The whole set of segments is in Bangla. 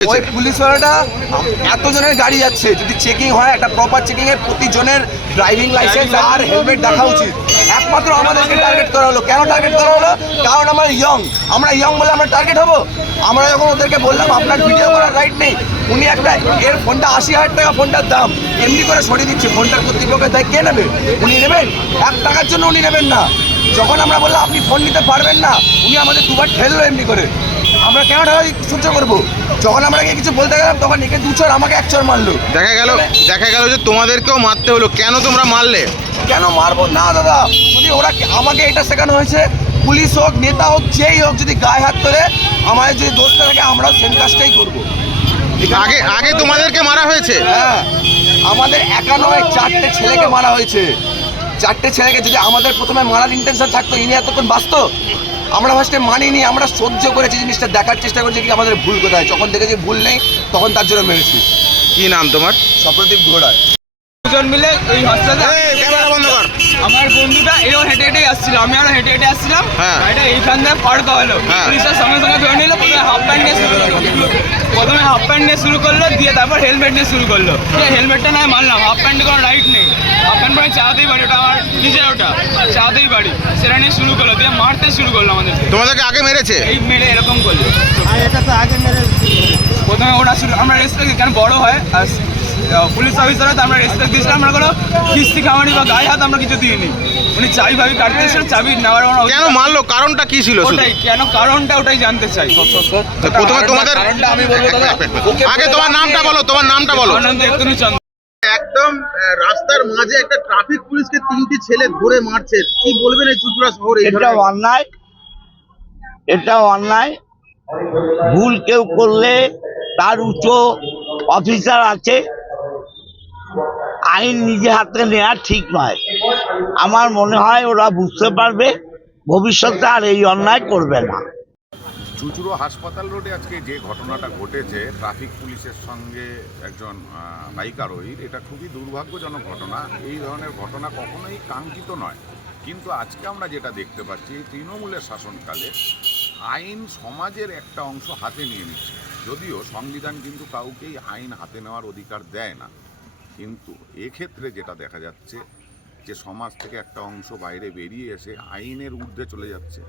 ওই পুলিশওয়ালাটা এতজনের গাড়ি যাচ্ছে, যদি চেকিং হয়, একটা প্রপার চেকিং এ প্রতিজনের ড্রাইভিং লাইসেন্স আর হেলমেট দেখা উচিত। একমাত্র আমাদেরকে টার্গেট করা হলো। কেন টার্গেট করা হলো? কারণ আমরা ইয়ং আমরা ইয়ং বলে আমরা টার্গেট হব। আমরা যখন ওদেরকে বললাম, আপনার ভিডিও করার রাইট নেই। উনি একটা, এর ফোনটা আশি হাজার টাকা ফোনটার দাম। এমনি করে সরিয়ে দিচ্ছে। ফোনটার কর্তৃপক্ষের দায় কে নেবে? উনি নেবেন? এক টাকার জন্য উনি নেবেন না। যখন আমরা বললাম আপনি ফোন নিতে পারবেন না উনি আমাদের দুবার ঠেললো এমনি করে। আমরা কেন টাকা সহ্য করব? যখন আমরা কিছু বলতে গেলাম তখন একে দু চর আমাকে এক চর মারলো। দেখা গেল দেখা গেল যে তোমাদেরকেও মারতে হলো। কেন তোমরা মারলে? কেন মারবো? না দাদা যদি ওরা আমাকে এটা শেখানো হয়েছে পুলিশ হোক নেতা হোক যেই হোক যদি গায়ে হাত তোলে আমাদের যদি দোষ থাকে আমরাও সেম কাজটাই করব। আগে আগে তোমাদেরকে মারা হয়েছে? হ্যাঁ আমাদের একানব্বই চারটে ছেলেকে মারা হয়েছে। চারটে ছেলেকে যদি আমাদের প্রথমে মারার ইন্টেনশন থাকতো ইনি এতক্ষণ বাঁচত? আমরা ফার্স্টে মানিনি আমরা সহ্য করেছি জিনিসটা দেখার চেষ্টা করছি কি আমাদের ভুল কোথায়। যখন দেখেছি ভুল নেই তখন তার জন্য মেরেছি। কি নাম তোমার? সপ্রদীপ ঘোড়ায়। দুজন মিলে ওই হসপিটালে এই, বন্ধ কর। আমার বন্ধুটা এও হেঁটে হেঁটে আসছিল আমি আরও হেঁটে হেঁটে আসছিলাম। হ্যাঁ। গাড়িটা এইখান থেকে পার হলো। হ্যাঁ। পুলিশের সঙ্গে সঙ্গে ধরে নিল প্রথমে হাফ প্যান্ট নিয়ে শুরু করল প্রথমে হাফ প্যান্ট নিয়ে শুরু করল দিয়ে তারপর হেলমেট নিয়ে শুরু করল। হেলমেটটা নয় মানলাম হাফ প্যান্টে কোনো রাইট নেই। হাফ প্যান্ট পরে চাওয়াতেই বাড়ি ওটা আমার নিজের ওটা চাওয়াতেই বাড়ি। সেটা নিয়ে শুরু করল দিয়ে মারতে শুরু করল আমাদের। তোমাদেরকে আগে মেরেছে? এই মেরে এরকম করল। এটা তো আগে প্রথমে ওরা শুরু আমরা রেসপেক্ট কেন বড় হয় আর পুলিশ অফিসাররা তো আমরা রেসপেক্ট দিয়েছিলাম আমরা কোনো কিস্তি খাওয়ানি বা গায়ে হাত আমরা কিছু দিইনি। উনি চাবি ফাবি কাটতে এসেছিলেন চাবি নেওয়ার কেন মারলো? কারণটা কি ছিল শুধু? ওটাই কেন কারণটা ওটাই জানতে চাই। প্রথমে তোমাদের কারণটা আমি বলব দাদা। আগে তোমার নামটা বলো তোমার নামটা বলো। আনন্দ একটুনি চন্দ্র একদম রাস্তার মাঝে একটা ট্রাফিক পুলিশকে তিনটি ছেলে ধরে মারছে। কি বলবেন এই চুচুড়া শহরে এটা অন্যায়। এটা অন্যায়। ভুল কেউ করলে তার উচ্চ অফিসার আছে। আইন নিজে হাতে নেওয়া ঠিক নয়। আমার মনে হয় ওরা বুঝতে পারবে, ভবিষ্যতে আর এই অন্যায় করবে না। চুচুড়ো হাসপাতাল রোডে আজকে যে ঘটনাটা ঘটেছে, ট্রাফিক পুলিশের সঙ্গে একজন বাইক এটা খুবই দুর্ভাগ্যজনক ঘটনা। এই ধরনের ঘটনা কখনোই কাঙ্ক্ষিত নয়। কিন্তু আজকে আমরা যেটা দেখতে পাচ্ছি, তৃণমূলের শাসনকালে আইন সমাজের একটা অংশ হাতে নিয়ে নিচ্ছে। যদিও সংবিধান কিন্তু কাউকেই আইন হাতে নেওয়ার অধিকার দেয় না। কিন্তু এক্ষেত্রে যেটা দেখা যাচ্ছে যে সমাজ থেকে একটা অংশ বাইরে বেরিয়ে এসে আইনের ঊর্ধ্বে চলে যাচ্ছে।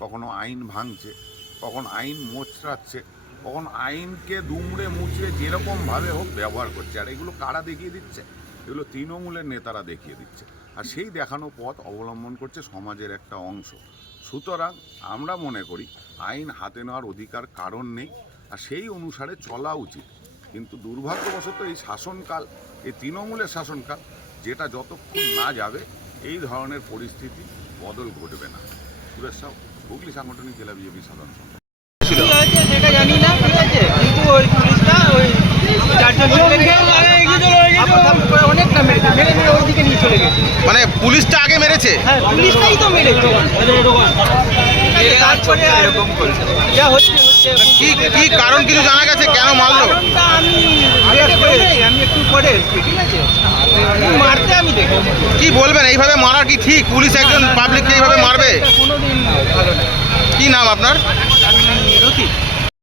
কখনো আইন ভাঙছে, কখন আইন মোচড়াচ্ছে, কখন আইনকে দুমড়ে মুচড়ে যেরকমভাবে হোক ব্যবহার করছে। আর এগুলো কারা দেখিয়ে দিচ্ছে? এগুলো তৃণমূলের নেতারা দেখিয়ে দিচ্ছে। আর সেই দেখানো পথ অবলম্বন করছে সমাজের একটা অংশ। সুতরাং আমরা মনে করি, আইন হাতে নেওয়ার অধিকার কারণ নেই। আর সেই অনুসারে চলা উচিত। কিন্তু দুর্ভাগ্যবশত এই শাসনকাল এই তৃণমূলের শাসনকাল যেটা যতক্ষণ না যাবে এই ধরনের পরিস্থিতি বদল ঘটবে না সুরেশ হুগলি সাংগঠনিক জেলা বিজেপি সাধারণ সেটা জানি না ঠিক আছে কিন্তু ওই পুলিশটা ওই অনেকটা মেরেছে মেরে মেরে ওই নিয়ে চলে গেছে মানে পুলিশটা আগে মেরেছে হ্যাঁ পুলিশটাই তো মেরেছে তারপরে যা হচ্ছে কি কি কারণ কিছু জানা গেছে? কেন মারলো? আমি কি বলবেন? এইভাবে মারা কি ঠিক? পুলিশ একজন পাবলিককে এইভাবে মারবে? কি নাম আপনার?